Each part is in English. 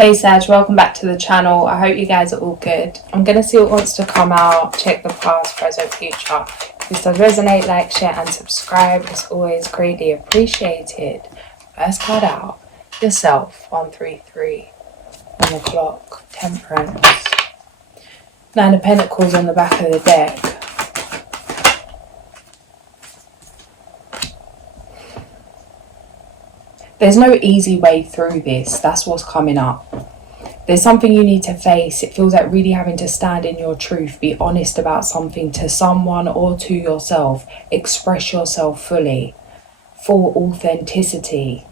Hey Sag, welcome back to the channel. I hope you guys are all good. I'm going to see what wants to come out, check the past, present, future. If this does resonate, like, share and subscribe. It's always greatly appreciated. First card out, yourself, 133 on the clock, Temperance. 9 of Pentacles on the back of the deck. There's no easy way through this. That's what's coming up. There's something you need to face. It feels like really having to stand in your truth, be honest about something to someone or to yourself, express yourself fully, full authenticity.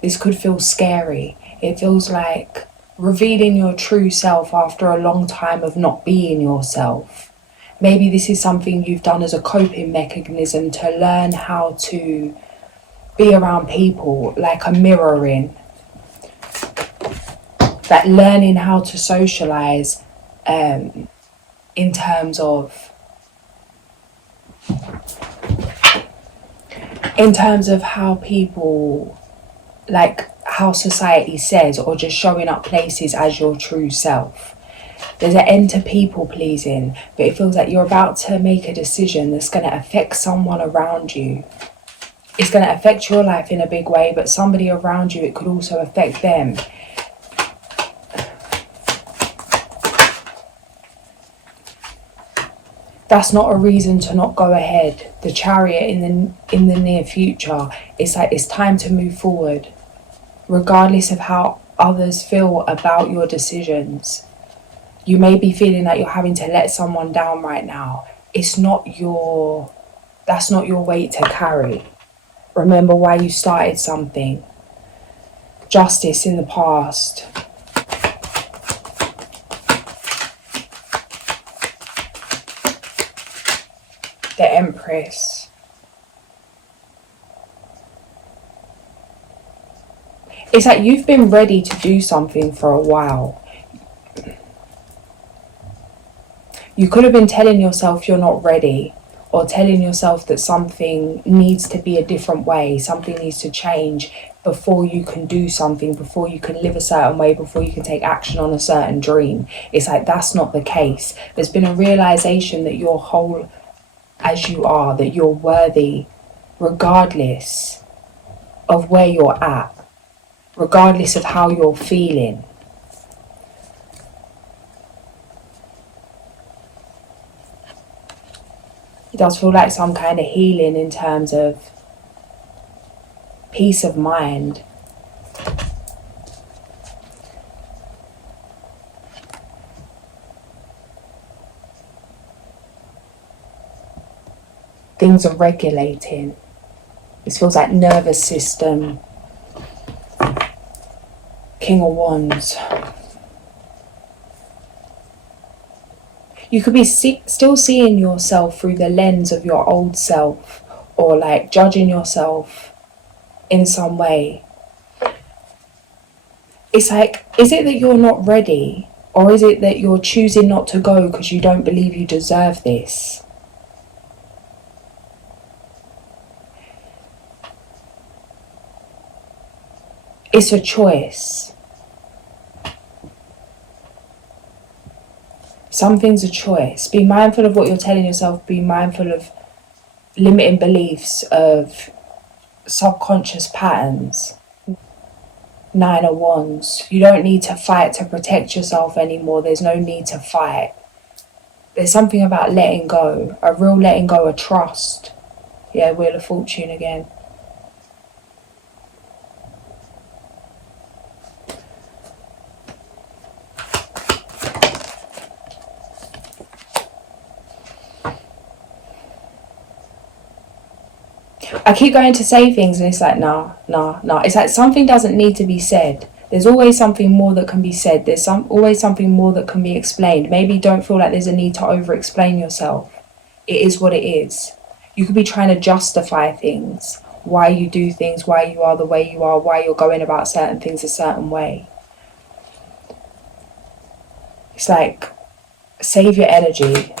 This could feel scary. It feels like revealing your true self after a long time of not being yourself. Maybe this is something you've done as a coping mechanism to learn how to be around people, like a mirroring, that learning how to socialize in terms of how people, like how society says, or just showing up places as your true self. There's an end to people pleasing, but it feels like you're about to make a decision that's going to affect someone around you. It's going to affect your life in a big way, but somebody around you, it could also affect them. That's not a reason to not go ahead. The Chariot in the near future, it's like it's time to move forward, regardless of how others feel about your decisions. You may be feeling like you're having to let someone down right now. That's not your weight to carry. Remember why you started something. Justice in the past. The Empress. It's like you've been ready to do something for a while. You could have been telling yourself you're not ready, or telling yourself that something needs to be a different way, something needs to change before you can do something, before you can live a certain way, before you can take action on a certain dream. It's like that's not the case. There's been a realization that you're whole as you are, that you're worthy regardless of where you're at, regardless of how you're feeling. It does feel like some kind of healing in terms of peace of mind. Things are regulating. This feels like nervous system. King of Wands. You could be still seeing yourself through the lens of your old self, or like judging yourself in some way. It's like, is it that you're not ready, or is it that you're choosing not to go because you don't believe you deserve this? It's a choice. Something's a choice. Be mindful of what you're telling yourself. Be mindful of limiting beliefs, of subconscious patterns. 9 of Wands. You don't need to fight to protect yourself anymore. There's no need to fight. There's something about letting go. A real letting go of trust. Yeah, Wheel of Fortune again. I keep going to say things and it's like, nah. It's like something doesn't need to be said. There's always something more that can be said. There's always something more that can be explained. Maybe don't feel like there's a need to over-explain yourself. It is what it is. You could be trying to justify things. Why you do things, why you are the way you are, why you're going about certain things a certain way. It's like, save your energy.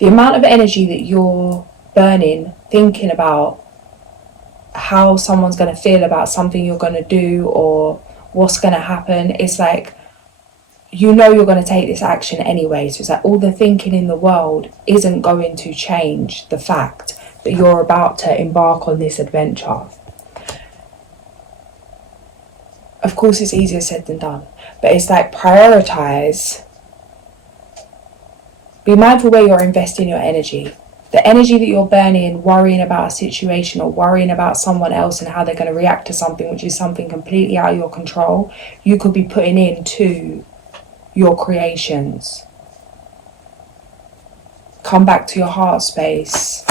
The amount of energy that you're burning thinking about how someone's going to feel about something you're going to do or what's going to happen. It's like, you know you're going to take this action anyway. So it's like all the thinking in the world isn't going to change the fact that you're about to embark on this adventure. Of course, it's easier said than done, but it's like, prioritize. Be mindful where you're investing your energy. The energy that you're burning worrying about a situation or worrying about someone else and how they're going to react to something, which is something completely out of your control, you could be putting into your creations. Come back to your heart space.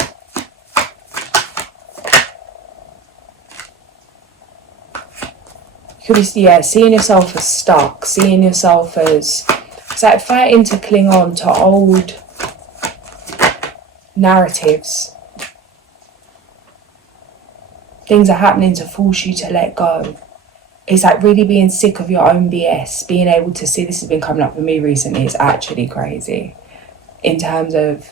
You could be, seeing yourself as stuck, seeing yourself as, it's like fighting to cling on to old narratives. Things are happening to force you to let go. It's like really being sick of your own BS, being able to see, this has been coming up for me recently, it's actually crazy, in terms of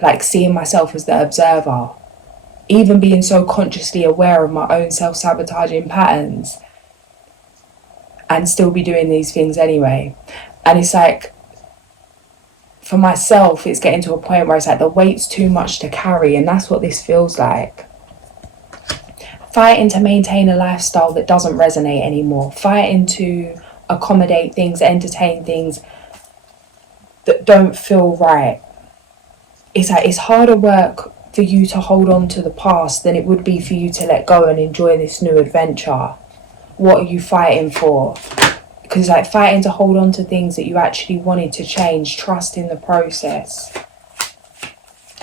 like seeing myself as the observer, even being so consciously aware of my own self-sabotaging patterns and still be doing these things anyway. And it's like, for myself, it's getting to a point where it's like the weight's too much to carry, and that's what this feels like. Fighting to maintain a lifestyle that doesn't resonate anymore. Fighting to accommodate things, entertain things that don't feel right. It's like, it's harder work for you to hold on to the past than it would be for you to let go and enjoy this new adventure. What are you fighting for? Because it's like fighting to hold on to things that you actually wanted to change, trust in the process.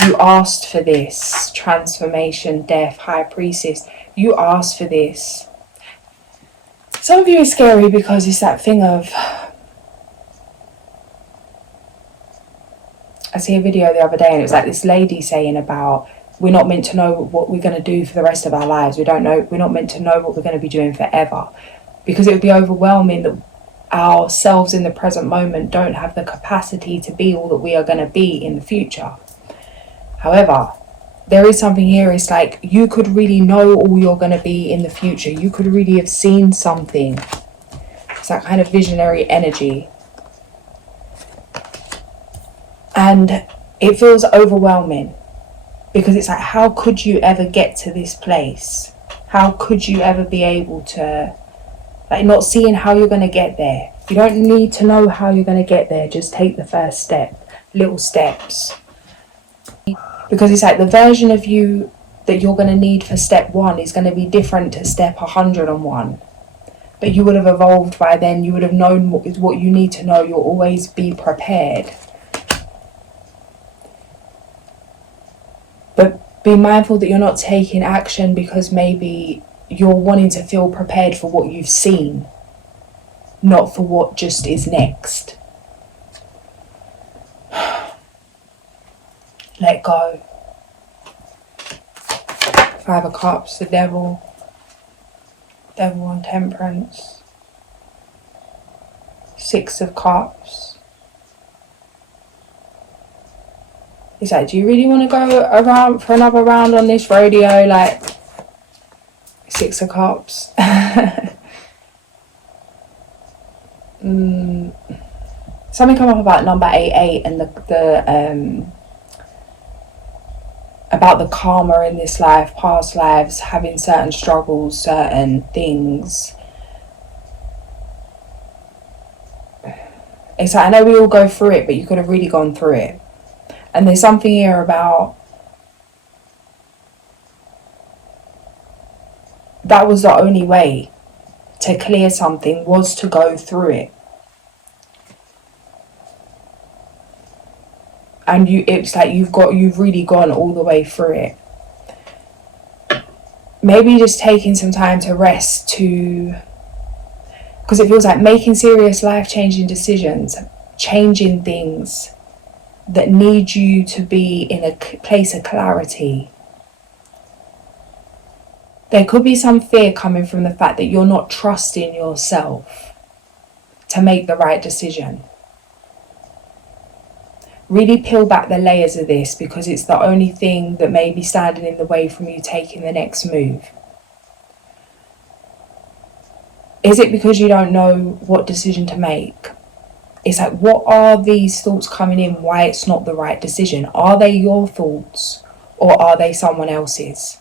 You asked for this transformation, death, high priestess. You asked for this. Some of you is scary because it's that thing of, I see a video the other day and it was like this lady saying about, we're not meant to know what we're going to do for the rest of our lives. We're not meant to know what we're going to be doing forever, because it would be overwhelming that ourselves in the present moment don't have the capacity to be all that we are going to be in the future. However, there is something here. It's like, you could really know all you're going to be in the future. You could really have seen something. It's that kind of visionary energy. And it feels overwhelming because it's like, how could you ever get to this place? How could you ever be able to, like, not seeing how you're going to get there? You don't need to know how you're going to get there. Just take the first step, little steps. Because it's like the version of you that you're going to need for step 1 is going to be different to step 101. But you would have evolved by then. You would have known what you need to know. You'll always be prepared. But be mindful that you're not taking action because maybe you're wanting to feel prepared for what you've seen, not for what just is next. Let go. 5 of Cups, the Devil. Devil on Temperance. 6 of Cups. It's like, do you really want to go around for another round on this rodeo? Like, 6 of Cups. Something come up about number 88 and the about the karma in this life, past lives, having certain struggles, certain things. It's like, I know we all go through it, but you could have really gone through it. And there's something here about, that was the only way to clear something, was to go through it. And it's like you've really gone all the way through it. Maybe just taking some time to rest, because it feels like making serious life-changing decisions, changing things that need you to be in a place of clarity. There could be some fear coming from the fact that you're not trusting yourself to make the right decision. Really peel back the layers of this, because it's the only thing that may be standing in the way from you taking the next move. Is it because you don't know what decision to make? It's like, what are these thoughts coming in? Why it's not the right decision? Are they your thoughts or are they someone else's?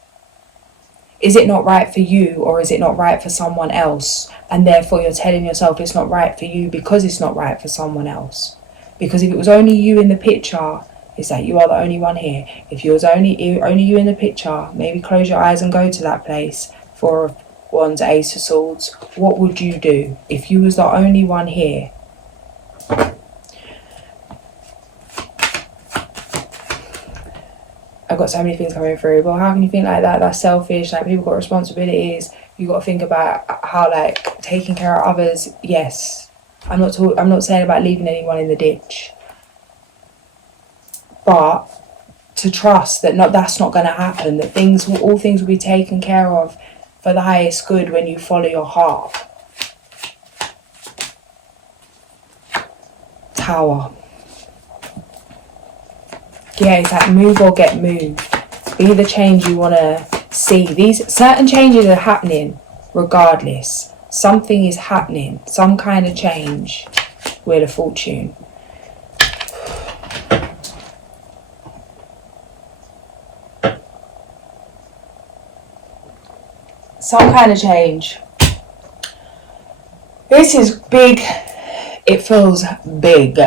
Is it not right for you, or is it not right for someone else? And therefore you're telling yourself it's not right for you because it's not right for someone else. Because if it was only you in the picture, it's like you are the only one here. If it was only you in the picture, maybe close your eyes and go to that place. Four of Wands, Ace of Swords. What would you do if you was the only one here? I've got so many things coming through. Well, how can you think like that? That's selfish. Like, people got responsibilities. You got to think about how, like, taking care of others. Yes, I'm not saying about leaving anyone in the ditch, but to trust that that's not going to happen. That all things will be taken care of for the highest good when you follow your heart. Tower. Yeah, it's like move or get moved. Be the change you want to see. These certain changes are happening regardless. Something is happening. Some kind of change. Wheel of Fortune. Some kind of change. This is big. It feels big.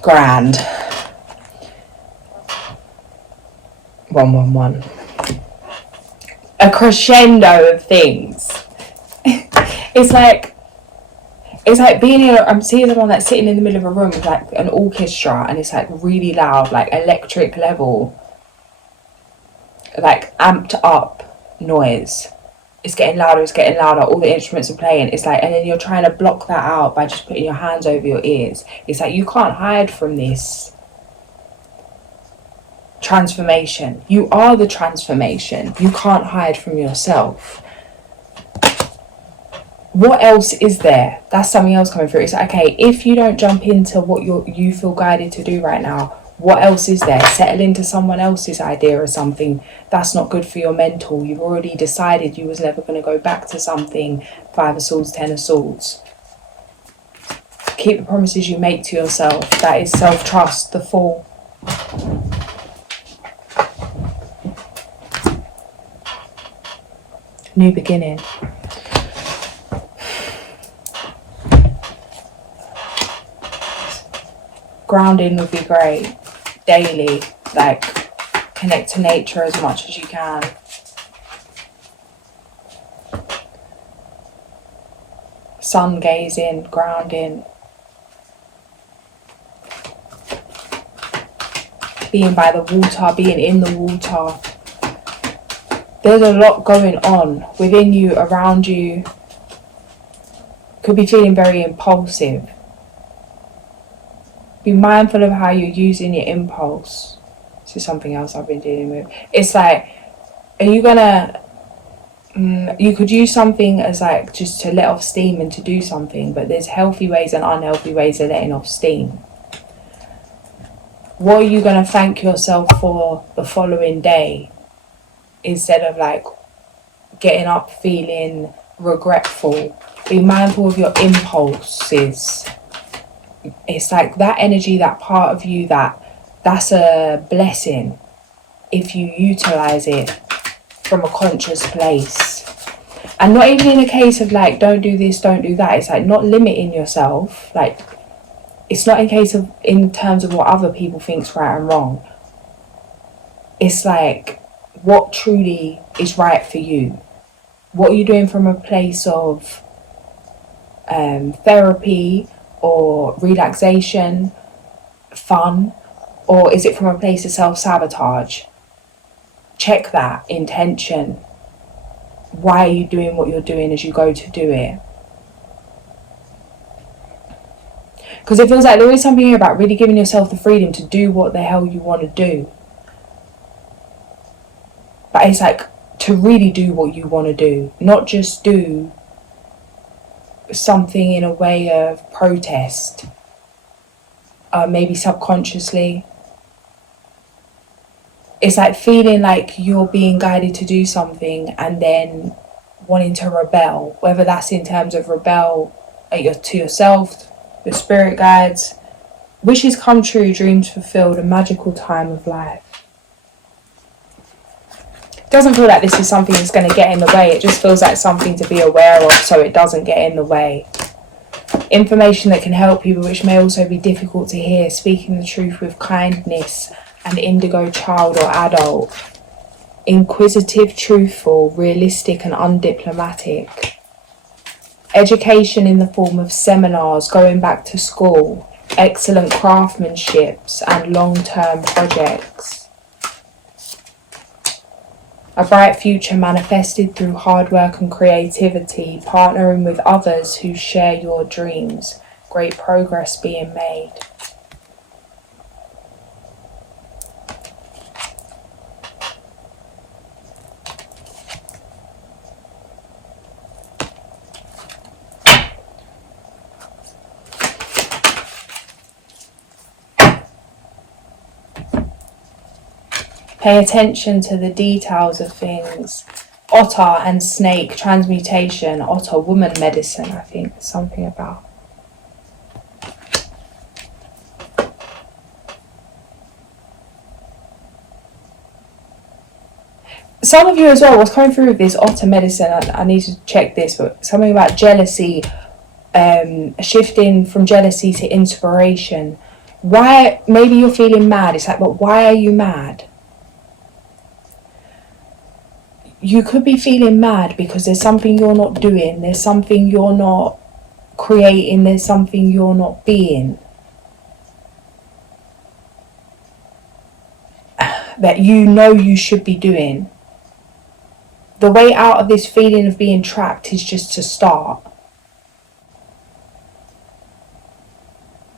Grand. 111. A crescendo of things. It's like being in I'm seeing someone that's sitting in the middle of a room with like an orchestra, and it's like really loud, like electric level, like amped up noise. It's getting louder, all the instruments are playing. It's like, and then you're trying to block that out by just putting your hands over your ears. It's like, you can't hide from this transformation. You are the transformation. You can't hide from yourself. What else is there? That's something else coming through. It's like, okay, if you don't jump into what you feel guided to do right now, what else is there? Settle into someone else's idea or something. That's not good for your mental. You've already decided you was never going to go back to something. 5 of Swords, 10 of Swords. Keep the promises you make to yourself. That is self-trust. The Fool. New beginning. Grounding would be great. Daily, like, connect to nature as much as you can. Sun gazing, grounding. Being by the water, being in the water. There's a lot going on within you, around you. Could be feeling very impulsive. Be mindful of how you're using your impulse. This is something else I've been dealing with. It's like, are you gonna... you could use something as like just to let off steam and to do something, but there's healthy ways and unhealthy ways of letting off steam. What are you going to thank yourself for the following day, instead of like getting up feeling regretful? Be mindful of your impulses. It's like that energy, that part of you, that's a blessing if you utilize it from a conscious place. And not even in a case of like, don't do this, don't do that. It's like not limiting yourself. Like, it's not in terms of what other people think's right and wrong. It's like what truly is right for you. What are you doing from a place of therapy or relaxation, fun, or is it from a place of self-sabotage? Check that intention. Why are you doing what you're doing as you go to do it? Because it feels like there is something here about really giving yourself the freedom to do what the hell you want to do. But it's like to really do what you want to do, not just do something in a way of protest. maybe subconsciously. It's like feeling like you're being guided to do something and then wanting to rebel, whether that's in terms of rebel to yourself, your spirit guides. Wishes come true, dreams fulfilled, a magical time of life. It doesn't feel like this is something that's going to get in the way. It just feels like something to be aware of so it doesn't get in the way. Information that can help people, which may also be difficult to hear. Speaking the truth with kindness, an indigo child or adult. Inquisitive, truthful, realistic and undiplomatic. Education in the form of seminars, going back to school, excellent craftsmanships and long-term projects. A bright future manifested through hard work and creativity, partnering with others who share your dreams. Great progress being made. Pay attention to the details of things. Otter and snake transmutation. Otter woman medicine, I think. Something about. Some of you as well, what's coming through with this otter medicine, I need to check this, but something about jealousy, shifting from jealousy to inspiration. Why, maybe you're feeling mad. It's like, but why are you mad? You could be feeling mad because there's something you're not doing, there's something you're not creating, there's something you're not being. That you know you should be doing. The way out of this feeling of being trapped is just to start.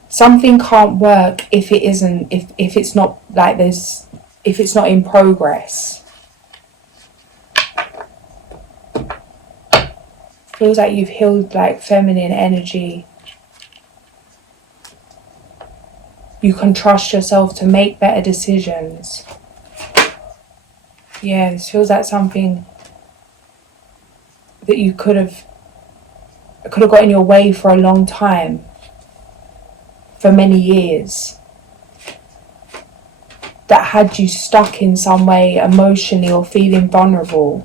Something can't work if it isn't, if it's not like if it's not in progress. Feels like you've healed like feminine energy. You can trust yourself to make better decisions. Yeah, this feels like something that you could have got in your way for a long time, for many years, that had you stuck in some way emotionally or feeling vulnerable.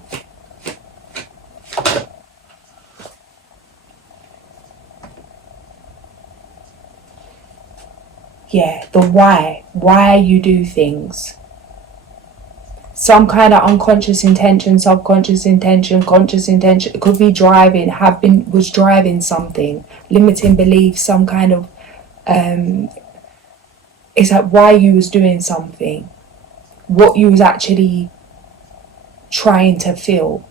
Yeah, the why you do things. Some kind of unconscious intention, subconscious intention, conscious intention. It could be was driving something, limiting beliefs, some kind of, it's like why you was doing something, what you was actually trying to feel.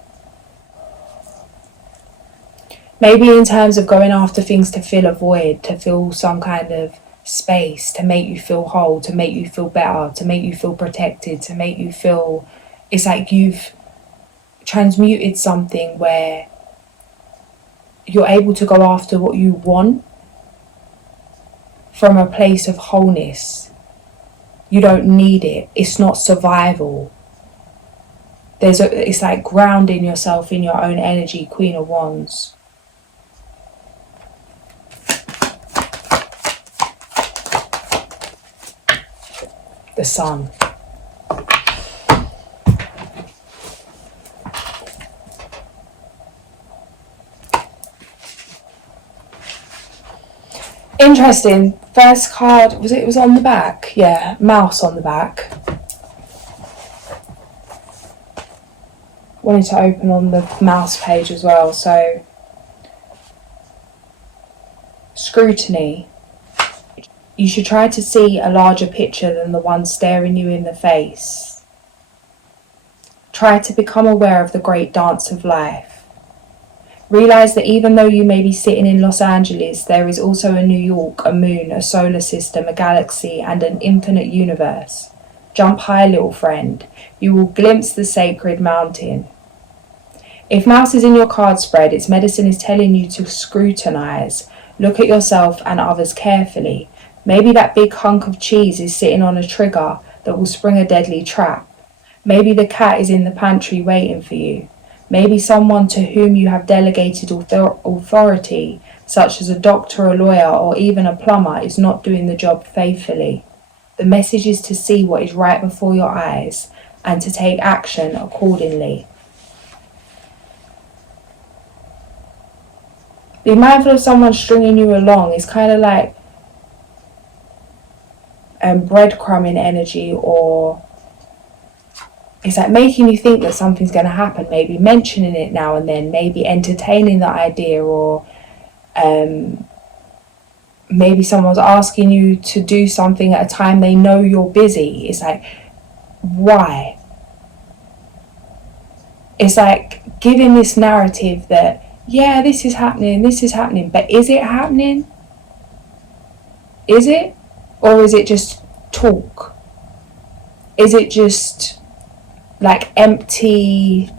Maybe in terms of going after things to fill a void, to fill some kind of space, to make you feel whole, to make you feel better, to make you feel protected, to make you feel, it's like you've transmuted something where you're able to go after what you want from a place of wholeness. You don't need it. It's not survival. It's like grounding yourself in your own energy. Queen of Wands. The Sun. Interesting. First card, was on the back? Yeah, mouse on the back. Wanted to open on the mouse page as well, so scrutiny. You should try to see a larger picture than the one staring you in the face. Try to become aware of the great dance of life. Realize that even though you may be sitting in Los Angeles, there is also a New York, a moon, a solar system, a galaxy, and an infinite universe. Jump high, little friend. You will glimpse the sacred mountain. If mouse is in your card spread, its medicine is telling you to scrutinize. Look at yourself and others carefully. Maybe that big hunk of cheese is sitting on a trigger that will spring a deadly trap. Maybe the cat is in the pantry waiting for you. Maybe someone to whom you have delegated authority, such as a doctor, a lawyer, or even a plumber, is not doing the job faithfully. The message is to see what is right before your eyes and to take action accordingly. Be mindful of someone stringing you along. It's kind of like breadcrumbing energy, or it's like making you think that something's going to happen, maybe mentioning it now and then, maybe entertaining the idea, or maybe someone's asking you to do something at a time they know you're busy. It's like, why? It's like giving this narrative that, yeah, this is happening, but is it happening? Is it? Or is it just talk? Is it just like empty?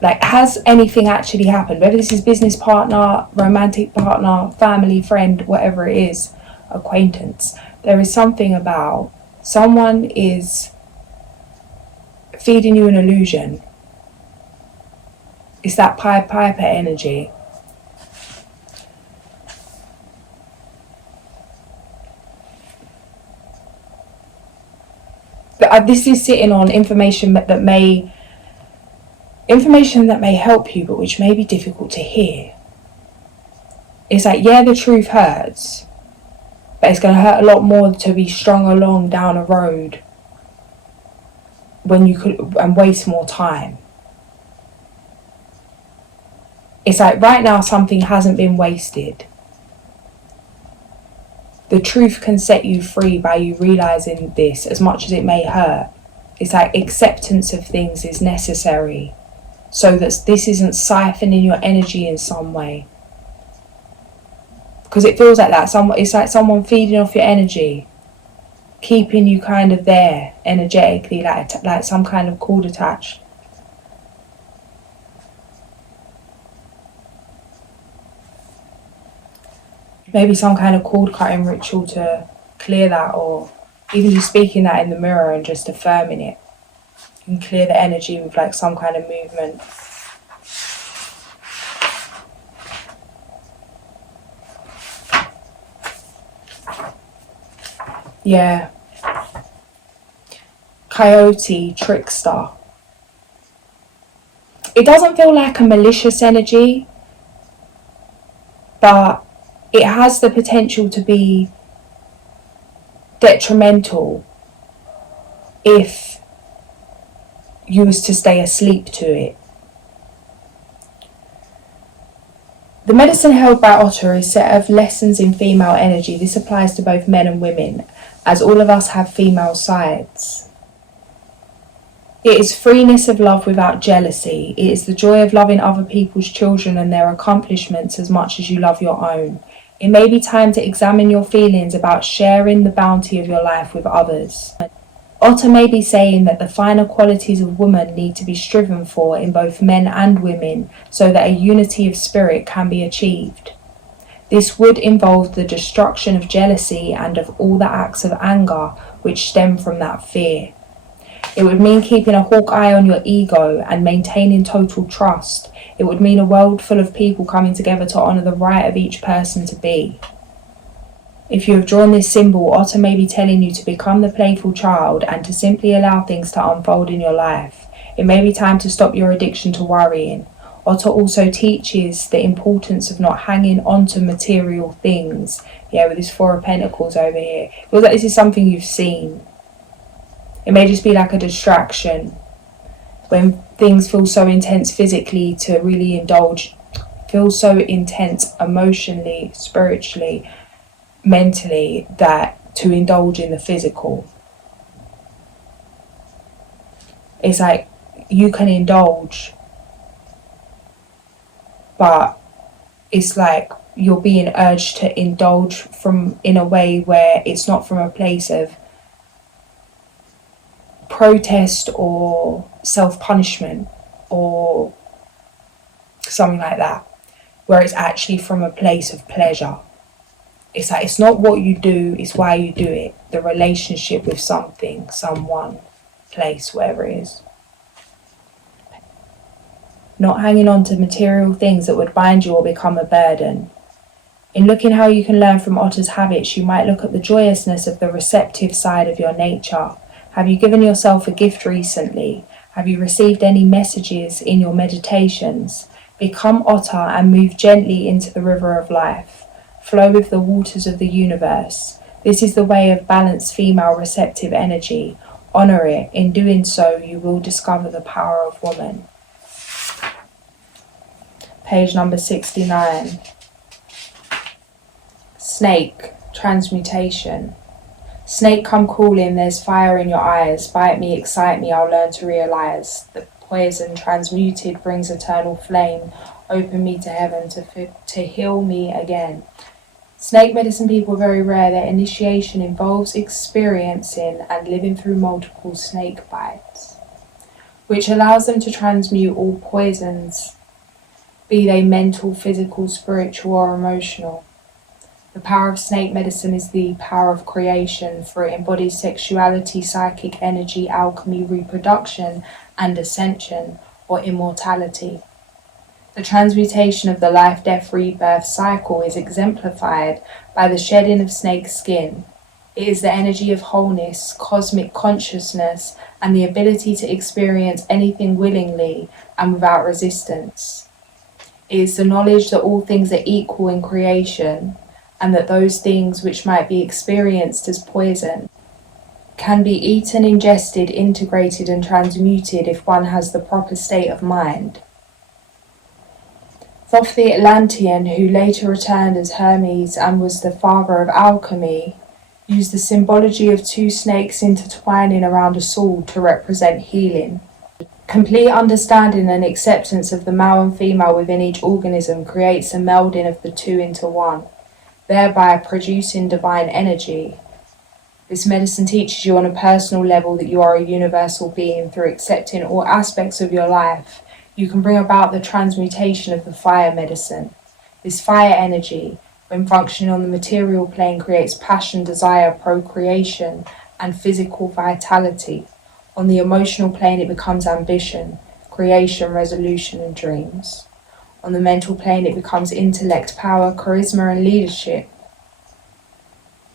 Like, has anything actually happened? Whether this is business partner, romantic partner, family, friend, whatever it is, acquaintance. There is something about someone is feeding you an illusion. It's that Pied Piper energy. But this is sitting on information that may help you, but which may be difficult to hear. It's like, yeah, the truth hurts, but it's going to hurt a lot more to be strung along down a road when you could, and waste more time. It's like right now something hasn't been wasted. The truth can set you free by you realizing this, as much as it may hurt. It's like acceptance of things is necessary, so that this isn't siphoning your energy in some way. Because it feels like that. It's like someone feeding off your energy, keeping you kind of there energetically, like some kind of cord attached. Maybe some kind of cord cutting ritual to clear that, or even just speaking that in the mirror and just affirming it. You can clear the energy with like some kind of movement. Yeah. Coyote, trickster. It doesn't feel like a malicious energy, but it has the potential to be detrimental if you was to stay asleep to it. The medicine held by Otter is a set of lessons in female energy. This applies to both men and women, as all of us have female sides. It is freeness of love without jealousy. It is the joy of loving other people's children and their accomplishments as much as you love your own. It may be time to examine your feelings about sharing the bounty of your life with others. Otter may be saying that the finer qualities of woman need to be striven for in both men and women, so that a unity of spirit can be achieved. This would involve the destruction of jealousy and of all the acts of anger which stem from that fear. It would mean keeping a hawk eye on your ego and maintaining total trust. It would mean a world full of people coming together to honour the right of each person to be. If you have drawn this symbol, Otter may be telling you to become the playful child and to simply allow things to unfold in your life. It may be time to stop your addiction to worrying. Otter also teaches the importance of not hanging on to material things. Yeah, with this Four of Pentacles over here. It feels like this is something you've seen. It may just be like a distraction. When things feel so intense physically, to really indulge, feel so intense emotionally, spiritually, mentally, that to indulge in the physical. It's like you can indulge, but it's like you're being urged to indulge in a way where it's not from a place of protest or self-punishment or something like that, where it's actually from a place of pleasure. It's like, it's not what you do, it's why you do it. The relationship with something, someone, place, wherever it is. Not hanging on to material things that would bind you or become a burden. In looking how you can learn from Otter's habits, you might look at the joyousness of the receptive side of your nature. Have you given yourself a gift recently? Have you received any messages in your meditations? Become Otter and move gently into the river of life. Flow with the waters of the universe. This is the way of balanced female receptive energy. Honor it. In doing so, you will discover the power of woman. Page number 69. Snake, transmutation. Snake, come crawling, there's fire in your eyes. Bite me, excite me, I'll learn to realize. The poison transmuted brings eternal flame. Open me to heaven to heal me again. Snake medicine people are very rare. Their initiation involves experiencing and living through multiple snake bites, which allows them to transmute all poisons, be they mental, physical, spiritual, or emotional. The power of snake medicine is the power of creation, for it embodies sexuality, psychic energy, alchemy, reproduction, and ascension, or immortality. The transmutation of the life-death rebirth cycle is exemplified by the shedding of snake skin. It is the energy of wholeness, cosmic consciousness, and the ability to experience anything willingly and without resistance. It is the knowledge that all things are equal in creation, and that those things which might be experienced as poison can be eaten, ingested, integrated, and transmuted if one has the proper state of mind. Thoth the Atlantean, who later returned as Hermes and was the father of alchemy, used the symbology of two snakes intertwining around a sword to represent healing. Complete understanding and acceptance of the male and female within each organism creates a melding of the two into one, thereby producing divine energy. This medicine teaches you on a personal level that you are a universal being. Through accepting all aspects of your life, you can bring about the transmutation of the fire medicine. This fire energy, when functioning on the material plane, creates passion, desire, procreation, and physical vitality. On the emotional plane, it becomes ambition, creation, resolution, and dreams. On the mental plane, it becomes intellect, power, charisma, and leadership.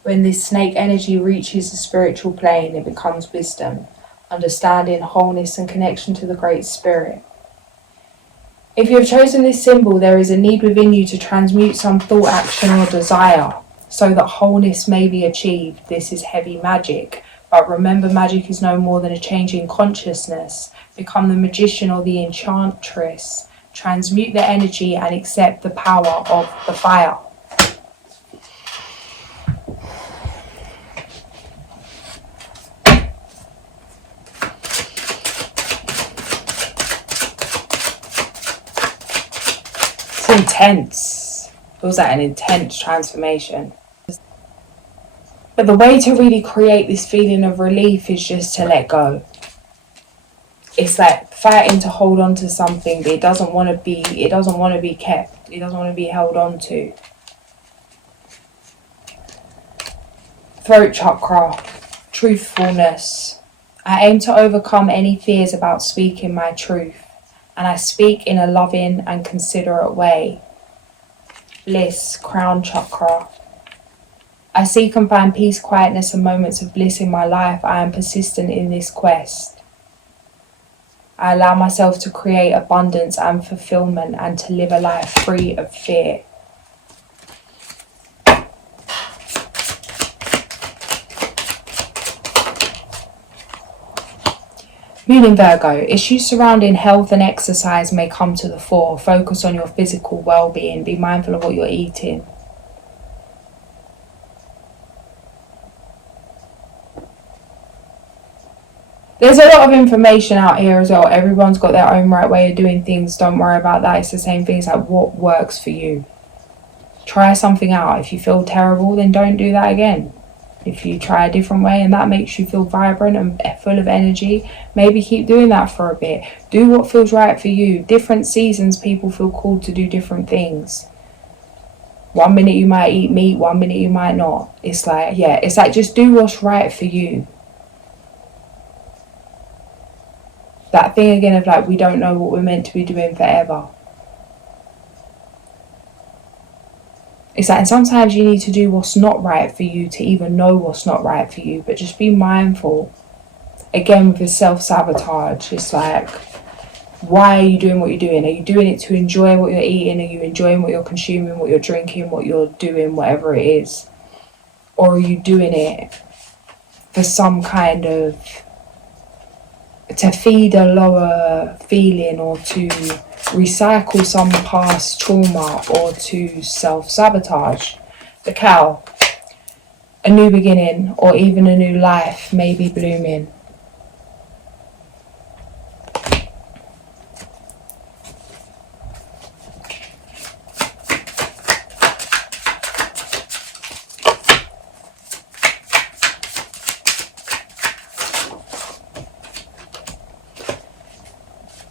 When this snake energy reaches the spiritual plane, it becomes wisdom, understanding, wholeness, and connection to the Great Spirit. If you have chosen this symbol, there is a need within you to transmute some thought, action, or desire, so that wholeness may be achieved. This is heavy magic, but remember, magic is no more than a change in consciousness. Become the magician or the enchantress. Transmute the energy and accept the power of the fire. It's intense. Feels like an intense transformation. But the way to really create this feeling of relief is just to let go. It's like fighting to hold on to something that it doesn't want to be kept. It doesn't want to be held on to. Throat chakra, truthfulness. I aim to overcome any fears about speaking my truth, and I speak in a loving and considerate way. Bliss, crown chakra. I seek and find peace, quietness, and moments of bliss in my life. I am persistent in this quest. I allow myself to create abundance and fulfillment and to live a life free of fear. Moon in Virgo. Issues surrounding health and exercise may come to the fore. Focus on your physical well-being. Be mindful of what you're eating. There's a lot of information out here as well. Everyone's got their own right way of doing things. Don't worry about that. It's the same thing. It's like, what works for you? Try something out. If you feel terrible, then don't do that again. If you try a different way and that makes you feel vibrant and full of energy, maybe keep doing that for a bit. Do what feels right for you. Different seasons, people feel called to do different things. 1 minute you might eat meat, 1 minute you might not. It's like, yeah, it's like just do what's right for you. That thing again of like, we don't know what we're meant to be doing forever. It's like, and sometimes you need to do what's not right for you to even know what's not right for you. But just be mindful. Again, with the self-sabotage, it's like, why are you doing what you're doing? Are you doing it to enjoy what you're eating? Are you enjoying what you're consuming, what you're drinking, what you're doing, whatever it is? Or are you doing it for some kind of, to feed a lower feeling, or to recycle some past trauma, or to self-sabotage? The cow, a new beginning, or even a new life may be blooming.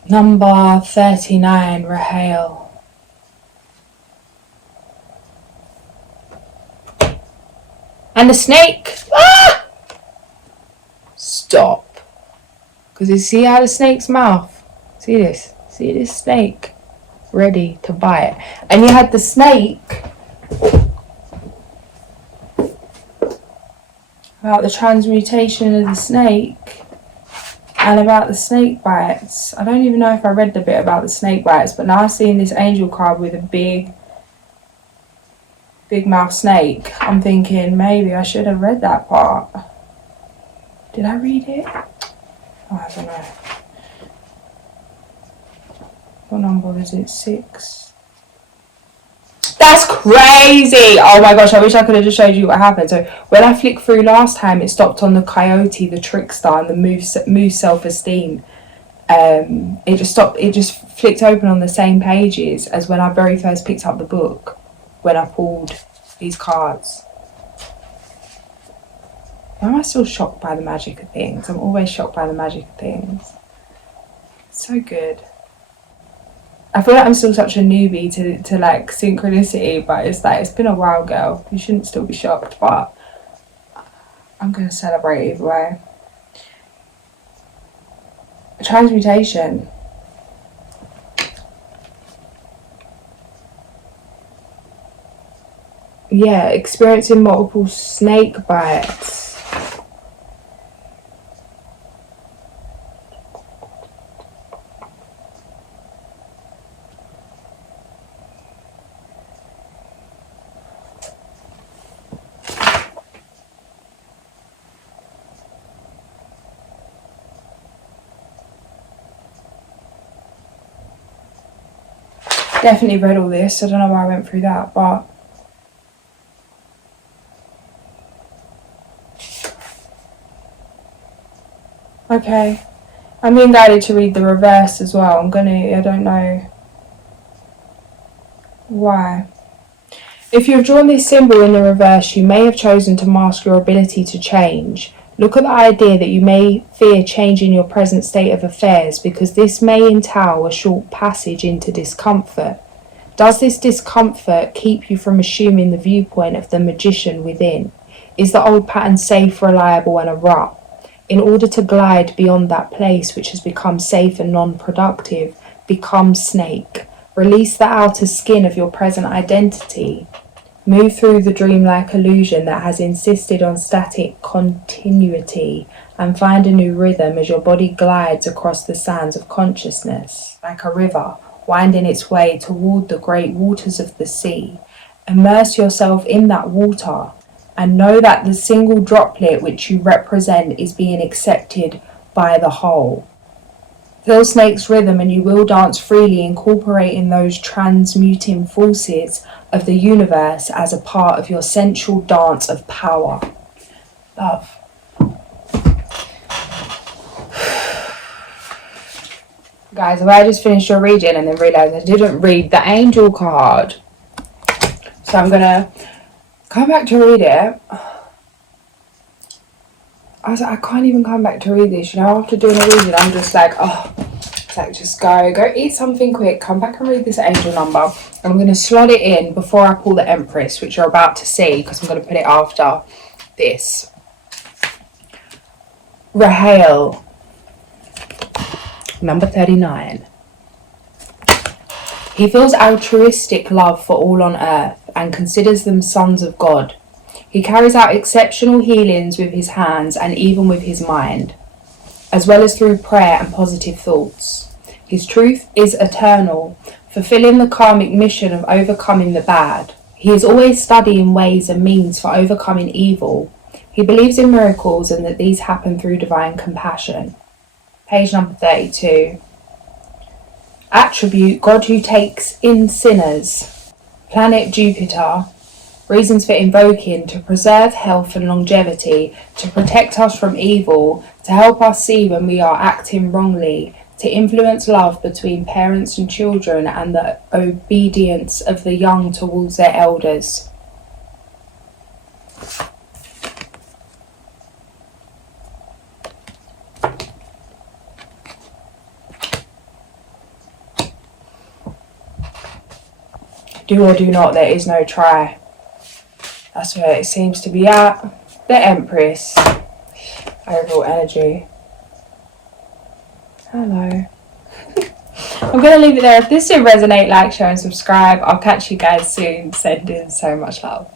Number 39, Rahel. And the snake. Ah! Stop. Because you see how the snake's mouth. See this? See this snake? Ready to bite. And you had the snake. About the transmutation of the snake. And about the snake bites. I don't even know if I read the bit about the snake bites, but now I've seen this angel card with a big mouth snake. I'm thinking maybe I should have read that part. Did I read it? Oh, I don't know. What number is it? 6. That's crazy! Oh my gosh, I wish I could have just showed you what happened. So when I flicked through last time, it stopped on the coyote, the trickster, and the moose self-esteem. It just stopped. It just flicked open on the same pages as when I very first picked up the book, when I pulled these cards. Why am I still shocked by the magic of things? I'm always shocked by the magic of things. So good. I feel like I'm still such a newbie to like synchronicity, but it's like, it's been a while, girl. You shouldn't still be shocked, but I'm going to celebrate either way. Transmutation. Yeah, experiencing multiple snake bites. Definitely read all this. I don't know why I went through that, but okay. I'm being guided to read the reverse as well. I don't know why. If you have drawn this symbol in the reverse, you may have chosen to mask your ability to change. Look at the idea that you may fear changing your present state of affairs because this may entail a short passage into discomfort. Does this discomfort keep you from assuming the viewpoint of the magician within? Is the old pattern safe, reliable, and a rut? In order to glide beyond that place which has become safe and non-productive, become snake. Release the outer skin of your present identity. Move through the dreamlike illusion that has insisted on static continuity and find a new rhythm as your body glides across the sands of consciousness, like a river, winding its way toward the great waters of the sea. Immerse yourself in that water and know that the single droplet which you represent is being accepted by the whole. Feel Snake's rhythm and you will dance freely, incorporating those transmuting forces of the universe as a part of your sensual dance of power. Love. Guys, I just finished your reading and then realised I didn't read the angel card. So I'm going to come back to read it. I was like, I can't even come back to read this. You know, after doing a reading, I'm just like, oh, It's like, just go eat something quick, come back and read this angel number. And I'm going to slot it in before I pull the Empress, which you're about to see, because I'm going to put it after this. Rahel, number 39. He feels altruistic love for all on earth and considers them sons of God. He carries out exceptional healings with his hands and even with his mind, as well as through prayer and positive thoughts. His truth is eternal, fulfilling the karmic mission of overcoming the bad. He is always studying ways and means for overcoming evil. He believes in miracles and that these happen through divine compassion. Page number 32. Attribute, God who takes in sinners. Planet Jupiter. Reasons for invoking: to preserve health and longevity, to protect us from evil, to help us see when we are acting wrongly, to influence love between parents and children and the obedience of the young towards their elders. Do or do not, there is no try. That's where it seems to be at. The Empress. Overall energy. Hello. I'm going to leave it there. If this did resonate, like, share and subscribe. I'll catch you guys soon. Sending so much love.